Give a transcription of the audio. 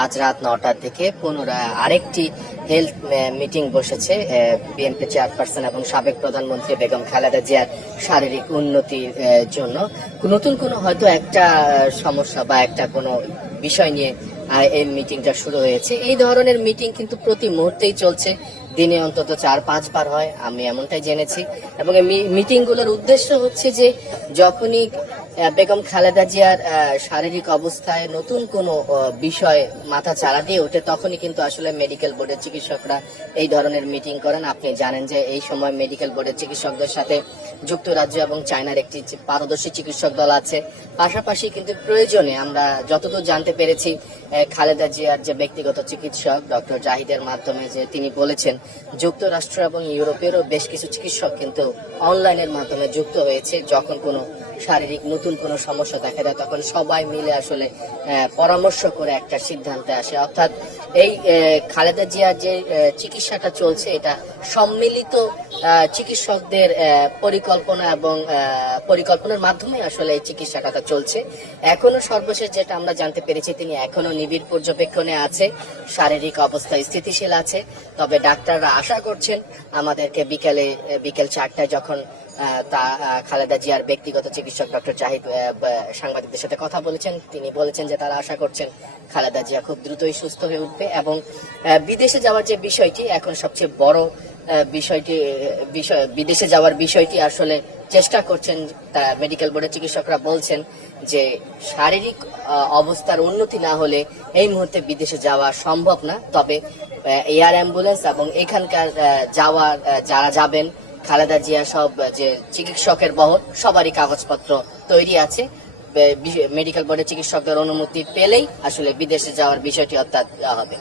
আজ রাত ৯টার দিকে পুনরায় আরেকটি হেলথ মিটিং বসেছে বিএনপি চেয়ারপারসন এবং সাবেক প্রধানমন্ত্রী বেগম খালেদা জিয়ার শারীরিক উন্নতির জন্য নতুন কোনো হয়তো একটা সমস্যা বা একটা কোনো বিষয় নিয়ে এই মিটিংটা শুরু হয়েছে। এই ধরনের মিটিং কিন্তু প্রতি মুহূর্তেই চলছে, দিনে অন্তত ৪-৫ বার হয়, আমি এমনটাই জেনেছি। এবং এই মিটিং গুলোর উদ্দেশ্য হচ্ছে যে যখনই বেগম খালেদা জিয়ার শারীরিক অবস্থায় নতুন কোনো বিষয় মাথা চাড়া দিয়ে ওঠে, তখনই কিন্তু আসলে মেডিকেল বোর্ডের চিকিৎসকরা এই ধরনের মিটিং করেন। আপনি জানেন যে এই সময় মেডিকেল বোর্ডের চিকিৎসকদের সাথে যুক্তরাজ্য এবং চায়নার একটি পারদর্শী চিকিৎসক দল আছে। পাশাপাশি কিন্তু প্রয়োজনে আমরা যতদূর জানতে পেরেছি, খালেদা জিয়ার যে ব্যক্তিগত চিকিৎসক ডক্টর জাহিদের মাধ্যমে যে তিনি বলেছেন যুক্তরাষ্ট্র এবং ইউরোপেরও বেশ কিছু চিকিৎসক কিন্তু অনলাইনের মাধ্যমে যুক্ত হয়েছে। যখন কোনো শারীরিক নতুন কোনো সমস্যা দেখা দেয় তখন সবাই মিলে আসলে পরামর্শ করে একটা সিদ্ধান্তে আসে। অর্থাৎ এই খালেদা জিয়ার যে চিকিৎসাটা চলছে এটা সম্মিলিত চিকিৎসকদের পরিকল্পনা এবং পরিকল্পনার মাধ্যমে আসলে এই চিকিৎসাটা চলছে। এখনো সর্বশেষ যেটা আমরা জানতে পেরেছি, তিনি এখনো নিবিড় পর্যবেক্ষণে আছে, শারীরিক অবস্থা স্থিতিশীল আছে। তবে ডাক্তাররা আশা করছেন আমাদেরকে বিকেল 4টায় যখন খালেদা জিয়ার ব্যক্তিগত চিকিৎসক ডক্টর জাহিদ সাংবাদিকদের সাথে কথা বলেছেন, তিনি বলেছেন যে তারা আশা করছেন খালেদা জিয়া খুব দ্রুতই সুস্থ হয়ে উঠবে এবং বিদেশে যাওয়ার যে বিষয়টি এখন সবচেয়ে বড় বিদেশে যাওয়ার বিষয়টি আসলে চেষ্টা করছেন। মেডিকেল বোর্ডের চিকিৎসকরা বলছেন যে শারীরিক অবস্থার উন্নতি না হলে এই মুহূর্তে বিদেশে যাওয়া সম্ভব না। তবে এয়ার অ্যাম্বুলেন্স এবং এখানকার যারা যাবেন খালেদা জিয়া সব যে চিকিৎসকের বহর সবারই কাগজপত্র তৈরি আছে। মেডিকেল বোর্ডের চিকিৎসকদের অনুমতি পেলেই আসলে বিদেশে যাওয়ার বিষয়টি অর্থাৎ হবে।